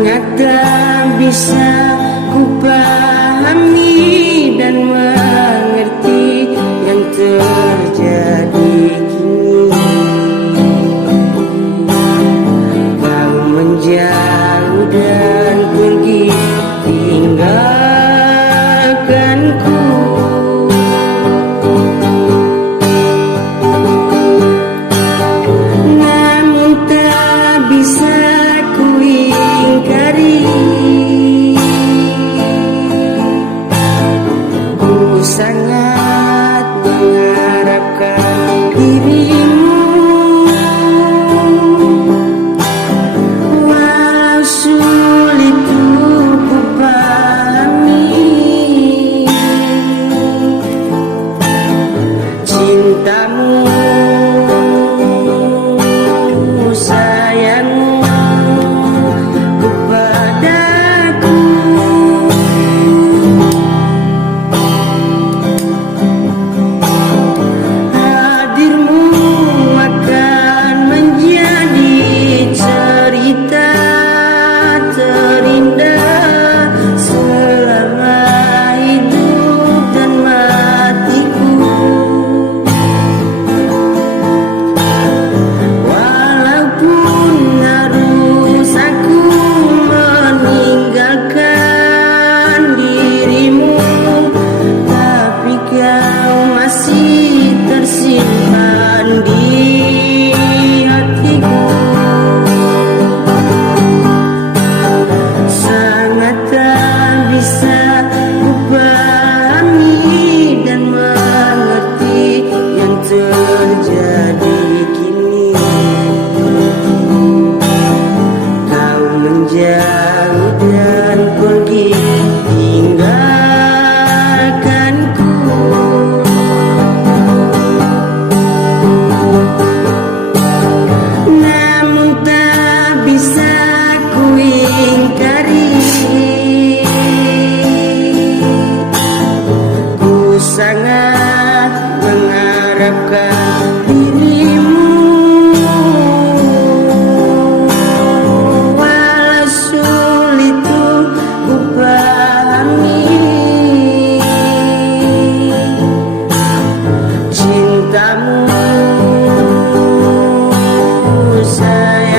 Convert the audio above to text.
sangat tak bisa ku pahami dan mengerti yang terjadi kini. Kau menjauh dan pergi tinggalkanku. Namun tak bisa ku ingkari, ku sangat mengharapkan dirimu. Walau sulit ku pahami cintamu, sayangmu kepadaku. Hadirmu akan menjadi cerita terindah selama hidup dan matiku. Walaupun harus aku meninggalkan dirimu, tapi kau masih tersimpan di hatiku. Sangat tak bisa ku pahami dan mengerti yang terjadi kini. Kau menjauh dan pergi tinggalkanku. Namun tak bisa ku ingkari, ku sangat mengharapkan dirimu. Walau sulit ku pahami cintamu, sayangmu